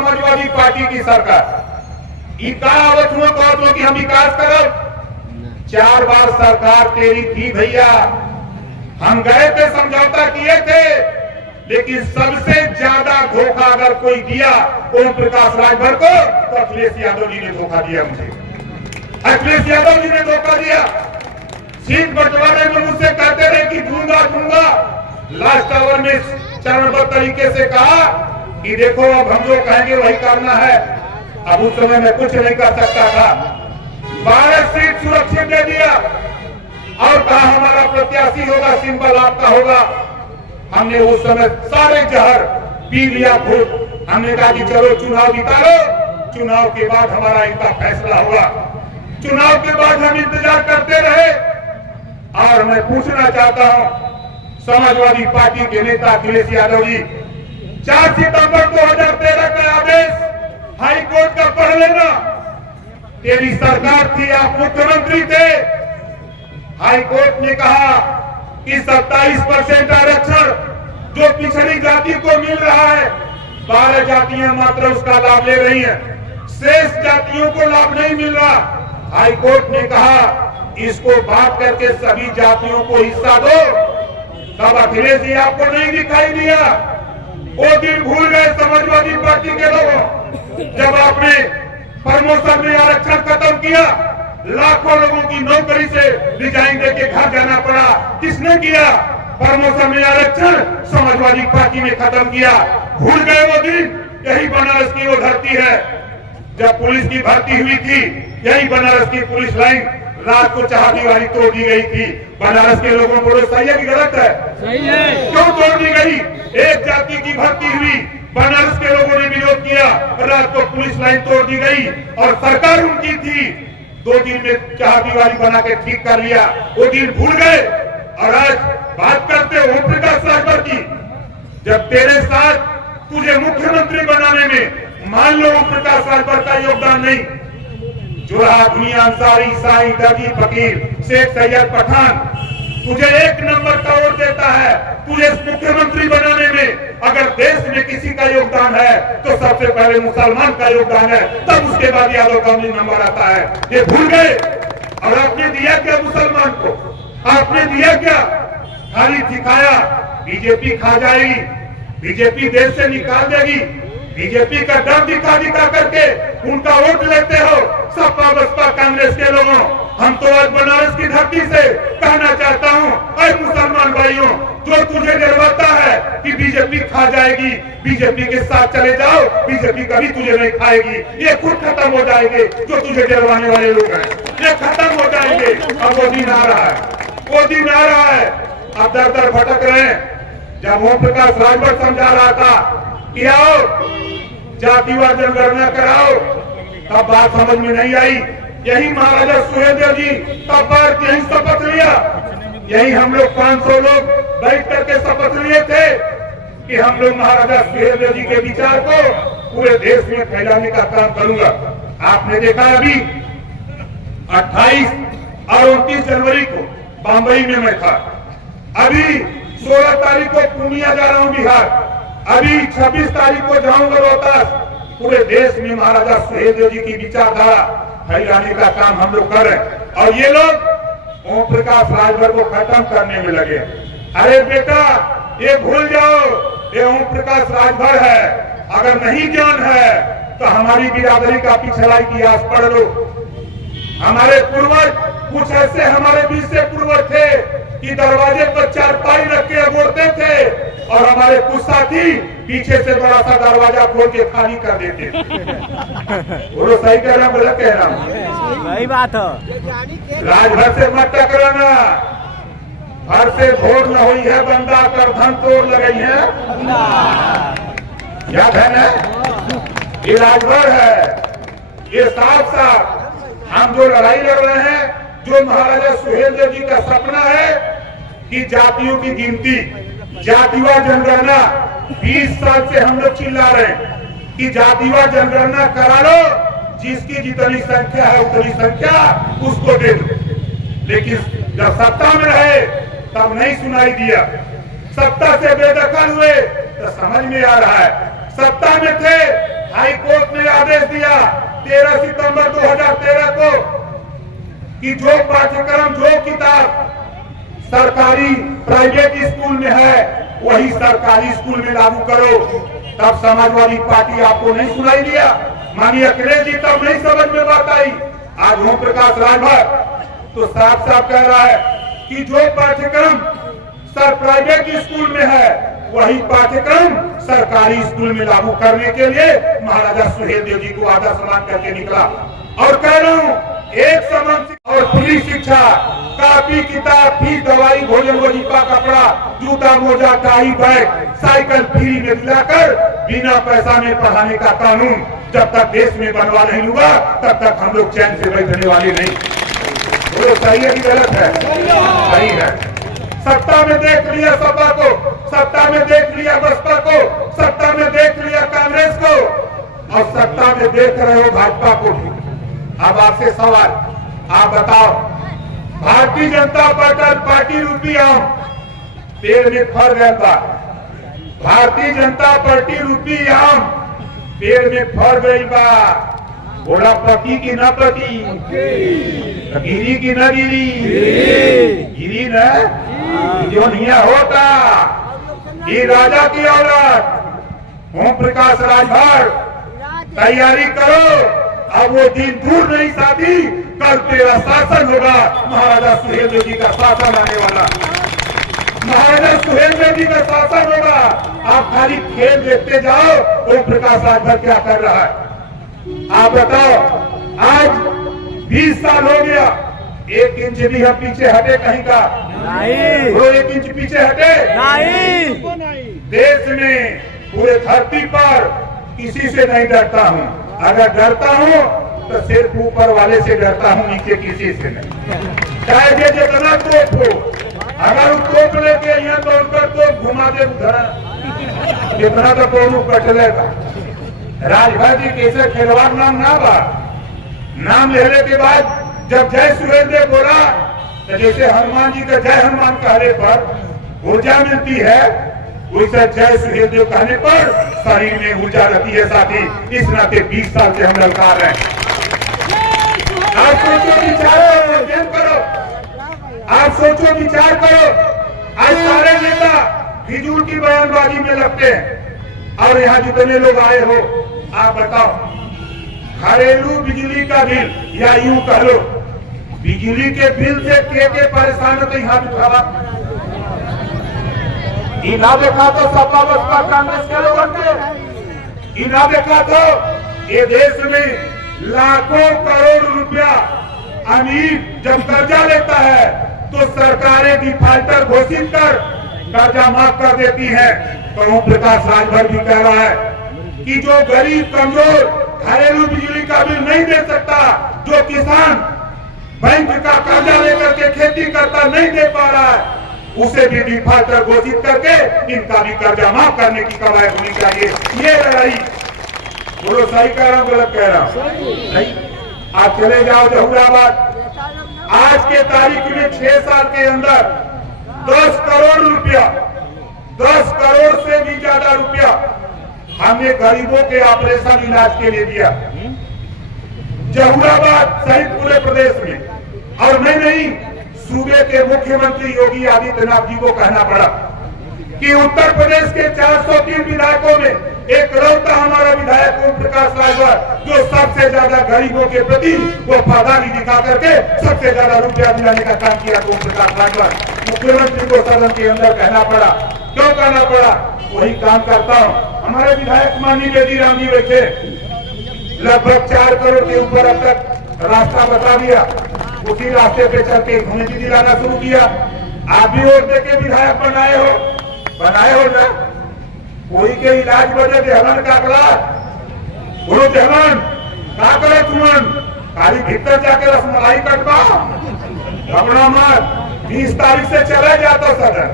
Samajwadi party की सरकार ई का आवत हुआ कहतो कि हम विकास करब। 4 बार सरकार तेरी थी भैया, हम गए थे, समझौता किए थे, लेकिन सबसे ज्यादा धोखा अगर कोई दिया ओम प्रकाश राजभर को तो अखिलेश यादव जी ने धोखा दिया। मुझे अखिलेश यादव जी ने धोखा दिया। सीट बंटवारे में मुझसे कहते रहे कि दूंगा दूंगा, लास्ट आवर में चरणबद्ध तरीके से कहा कि देखो अब हम जो कहेंगे वही करना है। अब उस समय मैं कुछ नहीं कर सकता था। 12 सीट सुरक्षित दे दिया और कहा हमारा प्रत्याशी होगा, सिंबल आपका होगा। हमने उस समय सारे जहर पी लिया खुद। हमने कहा कि चलो चुनाव जिता लो, चुनाव के बाद हमारा इनका फैसला होगा। चुनाव के बाद हम इंतजार करते रहे। और मैं पूछना चाहता हूं समाजवादी पार्टी के नेता अखिलेश यादव जी, 4 सितंबर 2013 का आदेश हाई कोर्ट का पढ़ लेना। तेरी सरकार थी, आप मुख्यमंत्री थे। हाई कोर्ट ने कहा कि 27% आरक्षण जो पिछड़ी जाति को मिल रहा है, 12 जातियां मात्र उसका लाभ ले रही हैं, शेष जातियों को लाभ नहीं मिल रहा। हाई कोर्ट ने कहा इसको बांट करके सभी जातियों को हिस्सा दो। तब अखिलेश जी आपको नहीं दिखाई दिया। वो दिन भूल गए समाजवादी पार्टी के लोगों, जब आपने प्रमोशन में आरक्षण खत्म किया, लाखों लोगों की नौकरी से रिजाइन देके घर जाना पड़ा। किसने किया? प्रमोशन में आरक्षण समाजवादी पार्टी ने खत्म किया। भूल गए वो दिन। यही बनारस की वो धरती है जब पुलिस की भर्ती हुई थी। यही बनारस की पुलिस लाइन रात को चाह दीवारी तोड़ दी गई थी। बनारस के लोगों को सही है कि गलत है? सही है। क्यों तोड़ दी गई? एक जाति की भर्ती हुई, बनारस के लोगों ने विरोध किया, रात को पुलिस लाइन तोड़ दी गई और सरकार उनकी थी। 2 दिन में चाह दीवारी बना के ठीक कर लिया। वो दिन भूल गए। और आज बात करते ओम प्रकाश राजभर की। जब तेरे साथ तुझे मुख्यमंत्री बनाने में मान लो ओम प्रकाश राजभर का योगदान नहीं, जोराहा दुनिया अंसारी, साईं, दर्जी, फकीर, शेख सैयद पठान तुझे 1 नंबर का वोट देता है। तुझे मुख्यमंत्री बनाने में अगर देश में किसी का योगदान है तो सबसे पहले मुसलमान का योगदान है, तब उसके बाद यादव का नंबर आता है। ये भूल गए। और आपने दिया क्या मुसलमान को? आपने दिया क्या? खाली दिखाया बीजेपी खा जाएगी, बीजेपी देश से निकाल देगी, बीजेपी का डर दिखा दिखा करके उनका वोट लेते हो। सपा बसपा कांग्रेस के लोगों, हम तो आज बनारस की धरती से कहना चाहता हूँ, अरे मुसलमान भाइयों, जो तुझे डरवाता है कि बीजेपी खा जाएगी, बीजेपी के साथ चले जाओ, बीजेपी कभी तुझे नहीं खाएगी। ये खुद खत्म हो जाएंगे। जो तुझे डरवाने वाले लोग हैं ये खत्म हो जाएंगे। अब वो दिन आ रहा है, वो दिन आ रहा है। अब दर दर भटक रहे हैं। जब ओम प्रकाश राजभर समझा रहा था कि आओ जातिवाद जनगणना कराओ, तब बात समझ में नहीं आई। यही महाराजा सुहेलदेव जी तब बार यही शपथ लिया। यही हम लोग 500 लोग बैठ करके शपथ लिए थे कि हम लोग महाराजा सुहेलदेव जी के विचार को पूरे देश में फैलाने का काम करूंगा। आपने देखा अभी 28 और 29 जनवरी को बंबई में मैं था। अभी 16 तारीख को पूर्णिया जा रहा हूं बिहार। अभी 26 तारीख को जाऊंगा रोहतास। पूरे देश में महाराजा सुहेलदेव जी की विचारधारा फैलाने का काम हम लोग कर रहे हैं। और ये लोग ओम प्रकाश राजभर को खत्म करने में लगे। अरे बेटा, ये भूल जाओ, ये ओम प्रकाश राजभर है। अगर नहीं ज्ञान है तो हमारी बिरादरी का पिछला इतिहास पढ़ लो। हमारे पूर्वज कुछ ऐसे हमारे बीच से पूर्वज थे कि दरवाजे पर चारपाई रख के अगोरते थे और हमारे कुछ साथी पीछे से बड़ा सा दरवाजा खोल के खाली कर देते। बोलो सही कह रहा हूं, गलत कह रहा हूं? सही बात है। राजभर से मत टकराना। घर से भोर न हुई है बंदा कर धन तोड़ लगई है। याद है ना? ये राजभर है। ये साफ साफ हम जो लड़ाई लड़ रहे हैं, जो महाराजा सुहेलदेव जी का सपना है कि जातियों की गिनती, जातिवाद जनगणना, 20 साल से हम लोग चिल्ला रहे हैं कि जातिवाद जनगणना करा लो, जिसकी जितनी संख्या है उतनी संख्या उसको दे दो। लेकिन जब सत्ता में रहे तब नहीं सुनाई दिया। सत्ता से बेदखल हुए तो समझ में आ रहा है। सत्ता में थे हाई कोर्ट ने आदेश दिया 13 सितंबर 2013 को कि जो पाठ्यक्रम जो किताब सरकारी प्राइवेट स्कूल में है वही सरकारी स्कूल में लागू करो। तब समाजवादी पार्टी आपको नहीं सुनाई दिया, माननीय अखिलेश जी तब नहीं समझ में बात आई। आज ओम प्रकाश राजभर तो साफ साफ कह रहा है कि जो पाठ्यक्रम सर प्राइवेट स्कूल में है वही पाठ्यक्रम सरकारी स्कूल में लागू करने के लिए महाराजा सुहेलदेव जी को आदर सम्मान करके निकला। और कह रहा हूँ एक समान और खुली शिक्षा, कापी किताब फीस दवाई भोजन वजीफा कपड़ा जूता मोजा टाई बैग साइकिल फ्री में दिलाकर बिना पैसा में पढ़ाने का कानून जब तक देश में बनवा नहीं होगा तब तक हम लोग चैन से बैठने वाले नहीं। वो सही है कि गलत है? सही है। सत्ता में देख लिया सपा को, सत्ता में देख लिया बसपा को, सत्ता में देख लिया कांग्रेस को और सत्ता में देख रहे हो भाजपा को भी। अब आपसे सवाल, आप बताओ भारतीय जनता पार्टी रूपी आम पेड़ में फर गया था, भारतीय जनता पार्टी रूपी आम पेड़ में फर गई बा, बोला पकी की ना पकी, गिरी की ना गिरी, गिरी न जो नहीं होता। ये राजा की औरत ओम प्रकाश राजभर तैयारी करो, अब वो दिन दूर नहीं साथी, कल तेरा शासन होगा, महाराजा सुहेलदेव जी का शासन आने वाला, महाराजा सुहेलदेव जी का शासन होगा। आप खाली खेल देखते जाओ ओम प्रकाश राजभर क्या कर रहा है। आप बताओ आज 20 साल हो गया, 1 इंच भी हम पीछे हटे कहीं का नहीं, वो 1 इंच पीछे हटे नहीं। देश में पूरे धरती पर किसी से नहीं डरता हूँ, अगर डरता हूँ तो सिर्फ ऊपर वाले से डरता हूँ, नीचे किसी से नहीं। चाहे ये जितना तोप हो, अगर तोप लेके यहाँ तोड़कर तो घुमा दे उधर जितना तो तोड़ू कटलेगा। राजभर जी कैसे खिलवाड़ नाम ना बा, नाम लेने के बाद जब जय सुहेलदेव बोला तो जैसे हनुमान जी का जय हनुमान कहने पर ऊर्जा मिलती है, वैसे जय सुहेलदेव कहने पर शरीर में ऊर्जा रहती है। साथी इस नाते 20 साल से हम ललकार रहे हैं। आप सोचो विचार करो, आप सोचो विचार करो। आज सारे नेता फिजूल की बयानबाजी में लगते हैं और यहाँ जितने लोग आए हो, आप बताओ घरेलू बिजली का बिल या यूं कह लो बिजली के बिल से के परेशान होते यहाँ उठावा इना देखा तो सपा बसपा कांग्रेस के लोगों के इना देखा तो ये देश में लाखों करोड़ रुपया अमीर जब कर्जा लेता है तो सरकारें डिफाल्टर घोषित कर कर्जा माफ कर देती है। तो ओम प्रकाश राजभर भी कह रहा है कि जो गरीब कमजोर घरेलू बिजली का बिल नहीं दे सकता, जो किसान बैंक का कर्जा लेकर के खेती करता नहीं दे पा रहा है, उसे भी डिफाल्टर घोषित करके इनका भी कर्जा माफ करने की कवायद होनी चाहिए। ये लड़ाई बोलो सही कह रहा हूँ गलत कह रहा हूँ? नहीं। आप चले जाओ जहूराबाद, आज के तारीख में 6 साल के अंदर 10 करोड़ रुपया, 10 करोड़ से भी ज्यादा रुपया हमने गरीबों के ऑपरेशन इलाज के लिए दिया जहूराबाद सहित पूरे प्रदेश में। और मैं नहीं, सूबे के मुख्यमंत्री योगी आदित्यनाथ जी को कहना पड़ा कि उत्तर प्रदेश के 403 विधायकों में एक लौटा हमारा विधायक ओम प्रकाश राजभर जो सबसे ज्यादा गरीबों के प्रति वफादारी दिखा करके सबसे ज्यादा रुपया दिलाने का काम किया ओम प्रकाश राजभर। मुख्यमंत्री को सदन के अंदर कहना पड़ा। क्यों कहना पड़ा? वही काम करता हूँ। हमारे विधायक माननीय बेदीराम जी बैठे, लगभग 4 करोड़ के ऊपर अब तक रास्ता बता दिया, उसी रास्ते पे चल के घूमे भी दिलाना शुरू किया। आप भी वोट देके विधायक बनाए हो ना? कोई के इलाज बजे देहलन का क्लास बोलो देहलन का करे तुमन खाली भीतर जाके रसमलाई कटवा घबरा मत। 20 तारीख से चला जाता सदन,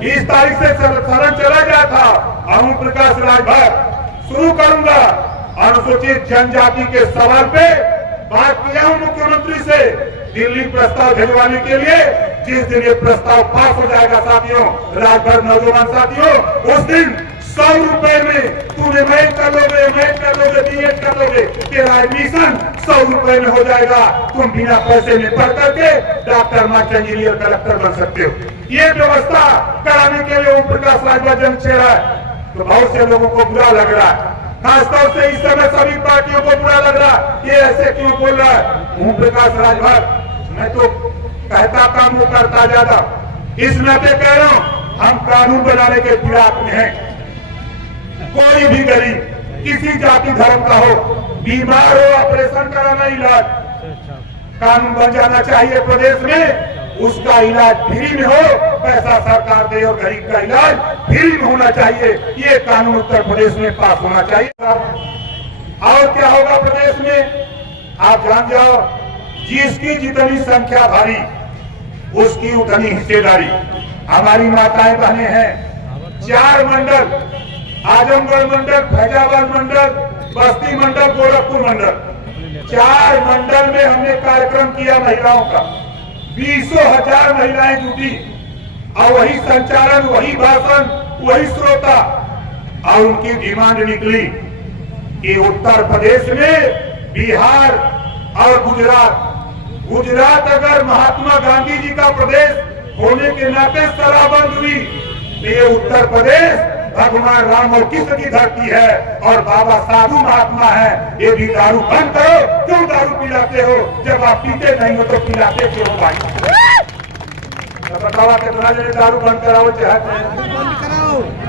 20 तारीख से सदन चला जाता। ओम प्रकाश राजभर शुरू करूंगा अनुसूचित जनजाति के सवाल पे बात किया हूं मुख्यमंत्री से दिल्ली प्रस्ताव भिजवाने के लिए। जिस दिन ये प्रस्ताव पास हो जाएगा साथियों, राजभर नौजवान साथियों, उस दिन 100 रुपए में तूने मैथ कर लोगे, बीएड कर लोगे, तेरा एडमिशन 100 रुपए में हो जाएगा। तुम बिना पैसे में पढ़ करके डॉक्टर, मास्टर, इंजीनियर, कलेक्टर बन सकते हो। ये व्यवस्था कराने के लिए ओम प्रकाश राजभर जंग छेड़ा है, तो बहुत से लोगों को बुरा लग रहा है। खासतौर से इस समय सभी पार्टियों को बुरा लग रहा है, ये ऐसे क्यों बोल रहा है ओम प्रकाश राजभर। मैं तो कहता काम वो करता ज्यादा, इस नाते कह रहा हूं हम कानून बनाने के फिराक में हैं। कोई भी गरीब, किसी जाति धर्म का हो, बीमार हो, ऑपरेशन कराना, इलाज, कानून बन जाना चाहिए प्रदेश में, उसका इलाज फ्री में हो, पैसा सरकार दे और गरीब का इलाज फ्री में होना चाहिए। ये कानून उत्तर प्रदेश में पास होना चाहिए। और क्या होगा प्रदेश में, आप जान जाओ, जिसकी जितनी संख्या भारी उसकी उतनी हिस्सेदारी। हमारी माताएं बहनें हैं, 4 मंडल, आजमगढ़ मंडल, फैजाबाद मंडल, बस्ती मंडल, गोरखपुर मंडल, 4 मंडल में हमने कार्यक्रम किया महिलाओं का। 20,000 महिलाएं जुटी और वही संचालन, वही भाषण, वही श्रोता, और उनकी डिमांड निकली कि उत्तर प्रदेश में बिहार और गुजरात अगर महात्मा गांधी जी का प्रदेश होने के नाते शराबबंद हुई, तो ये उत्तर प्रदेश भगवान राम और कृष्ण की धरती है और बाबा साधु महात्मा है। ये भी दारू बंद करो। क्यों दारू पिलाते हो? जब आप पीते नहीं हो तो पिलाते क्यों भाई? बतावा कितना जने दारू बंद कराओ, चाहते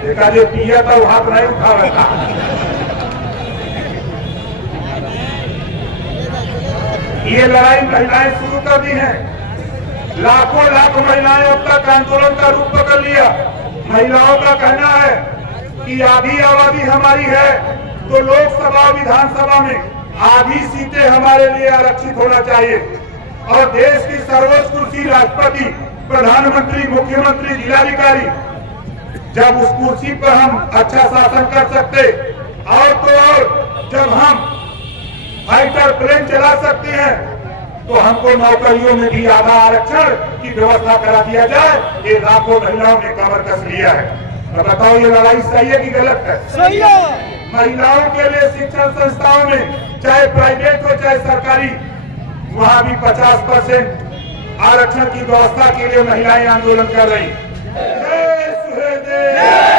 देखा जो पिया था वो हाथ नहीं उठा रहा था। ये लड़ाई महिलाएं शुरू कर दी है, लाखों लाख महिलाएं अब तक आंदोलन का रूप पकड़ लिया। महिलाओं का कहना है कि आधी आबादी हमारी है तो लोकसभा विधानसभा में आधी सीटें हमारे लिए आरक्षित होना चाहिए, और देश की सर्वोच्च कुर्सी राष्ट्रपति, प्रधानमंत्री, मुख्यमंत्री, जिलाधिकारी, जब उस कुर्सी पर हम अच्छा शासन कर सकते, और तो और जब हम फाइटर प्लेन चला सकते हैं, तो हमको नौकरियों में भी आधा आरक्षण की व्यवस्था करा दिया जाए। ये लाखों महिलाओं ने कमर कस लिया है। तो बताओ ये लड़ाई सही है कि गलत है? सही है। महिलाओं के लिए शिक्षण संस्थाओं में, चाहे प्राइवेट हो चाहे सरकारी, वहां भी 50% आरक्षण की व्यवस्था के लिए महिलाएं आंदोलन कर रही। जय सुहेलदेव।